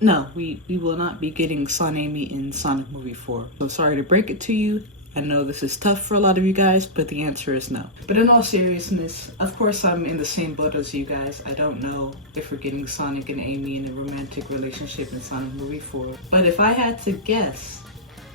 No, we will not be getting SonAmy in Sonic Movie 4. So sorry to break it to you. I know this is tough for a lot of you guys, but the answer is no. But in all seriousness, of course I'm in the same boat as you guys. I don't know if we're getting Sonic and Amy in a romantic relationship in Sonic Movie 4. But if I had to guess,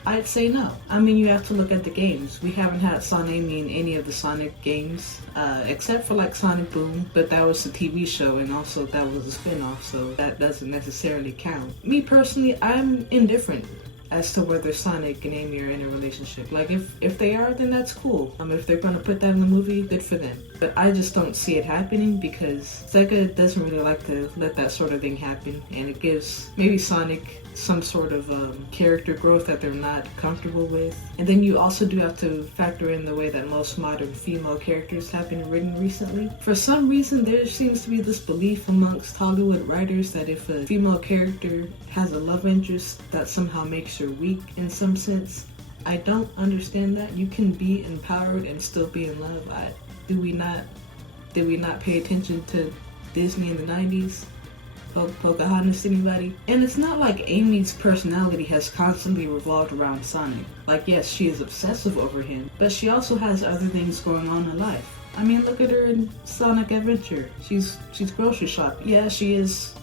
I'd say no. I mean, you have to look at the games. We haven't had SonAmy in any of the Sonic games, except for like Sonic Boom, but that was a TV show and also that was a spin-off, so that doesn't necessarily count. Me personally, I'm indifferent as to whether Sonic and Amy are in a relationship. Like, if they are, then that's cool. If they're gonna put that in the movie, good for them. But I just don't see it happening because Sega doesn't really like to let that sort of thing happen, and it gives maybe Sonic some sort of character growth that they're not comfortable with. And then you also do have to factor in the way that most modern female characters have been written recently. For some reason, there seems to be this belief amongst Hollywood writers that if a female character has a love interest, that somehow makes her weak in some sense. I don't understand that. You can be empowered and still be in love. Did we not pay attention to Disney in the 90s? Pocahontas, anybody? And it's not like Amy's personality has constantly revolved around Sonic. Like, yes, she is obsessive over him, but she also has other things going on in life. I mean, look at her in Sonic Adventure. She's grocery shopping. Yeah, she is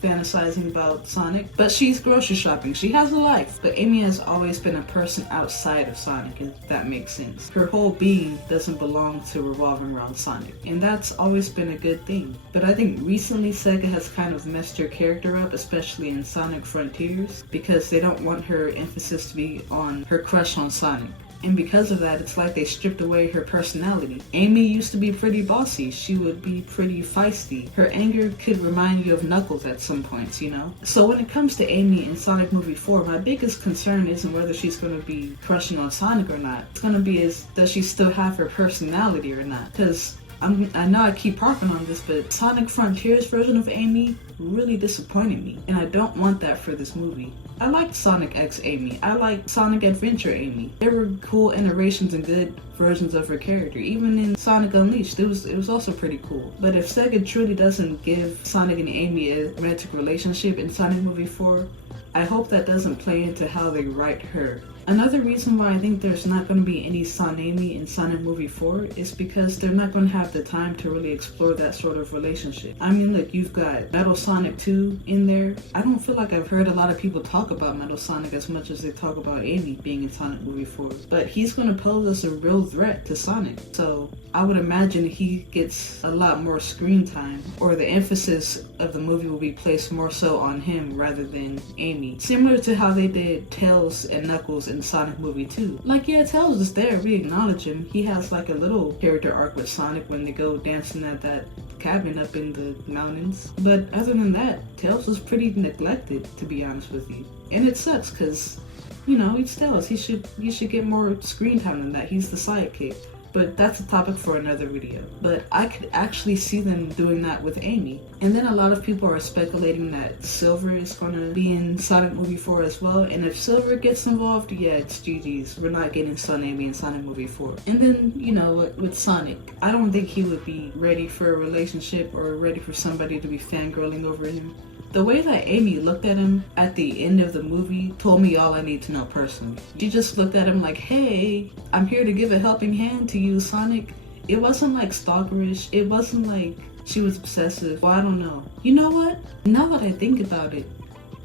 fantasizing about Sonic, but she's grocery shopping. She has a life. But Amy has always been a person outside of Sonic, if that makes sense. Her whole being doesn't belong to revolving around Sonic, and that's always been a good thing. But I think recently Sega has kind of messed her character up, especially in Sonic Frontiers, because they don't want her emphasis to be on her crush on Sonic. And because of that, it's like they stripped away her personality. Amy used to be pretty bossy. She would be pretty feisty. Her anger could remind you of Knuckles at some points, you know? So when it comes to Amy in Sonic Movie 4, my biggest concern isn't whether she's going to be crushing on Sonic or not. It's going to be does she still have her personality or not? Because I know I keep harping on this, but Sonic Frontiers version of Amy really disappointed me, and I don't want that for this movie. I liked Sonic X Amy. I liked Sonic Adventure Amy. There were cool iterations and good versions of her character. Even in Sonic Unleashed, it was also pretty cool. But if Sega truly doesn't give Sonic and Amy a romantic relationship in Sonic Movie 4, I hope that doesn't play into how they write her. Another reason why I think there's not going to be any SonAmy in Sonic Movie 4 is because they're not going to have the time to really explore that sort of relationship. I mean, look, you've got Metal Sonic 2 in there. I don't feel like I've heard a lot of people talk about Metal Sonic as much as they talk about Amy being in Sonic Movie 4. But he's going to pose as a real threat to Sonic. So I would imagine he gets a lot more screen time, or the emphasis of the movie will be placed more so on him rather than Amy. Similar to how they did Tails and Knuckles in Sonic Movie 2. Like, yeah, Tails is there, we acknowledge him. He has like a little character arc with Sonic when they go dancing at that cabin up in the mountains. But other than that, Tails was pretty neglected, to be honest with you. And it sucks, because, you know, it's Tails. He should get more screen time than that. He's the sidekick. But that's a topic for another video. But I could actually see them doing that with Amy. And then a lot of people are speculating that Silver is going to be in Sonic Movie 4 as well. And if Silver gets involved, yeah, it's GG's. We're not getting SonAmy in Sonic Movie 4. And then, you know, with Sonic, I don't think he would be ready for a relationship or ready for somebody to be fangirling over him. The way that Amy looked at him at the end of the movie told me all I need to know personally. She just looked at him like, hey, I'm here to give a helping hand to you, Sonic. It wasn't like stalkerish. It wasn't like she was obsessive. Well, I don't know. You know what? Now that I think about it,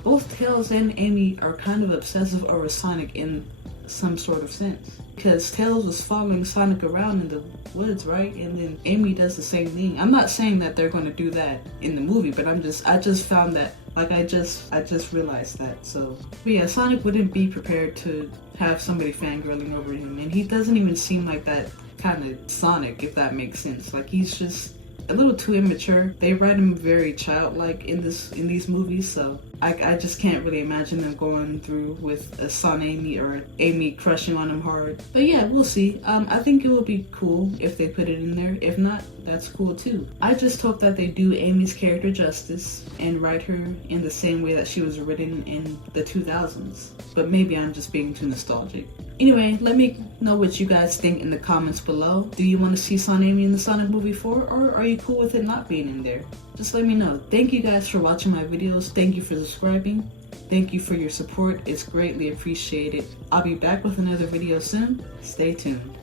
both Tails and Amy are kind of obsessive over Sonic in some sort of sense. Because Tails was following Sonic around in the woods, right? And then Amy does the same thing. I'm not saying that they're going to do that in the movie, but I just found that, like, I just realized that. So, but yeah, Sonic wouldn't be prepared to have somebody fangirling over him, and he doesn't even seem like that kind of Sonic, if that makes sense. Like, he's just a little too immature. They write him very childlike in these movies, so I just can't really imagine them going through with a SonAmy or Amy crushing on him hard. But yeah, we'll see. I think it would be cool if they put it in there. If not, that's cool too. I just hope that they do Amy's character justice and write her in the same way that she was written in the 2000s. But maybe I'm just being too nostalgic. Anyway, let me know what you guys think in the comments below. Do you want to see SonAmy in the Sonic movie 4, or are you cool with it not being in there? Just let me know. Thank you guys for watching my videos. Thank you for subscribing. Thank you for your support. It's greatly appreciated. I'll be back with another video soon. Stay tuned.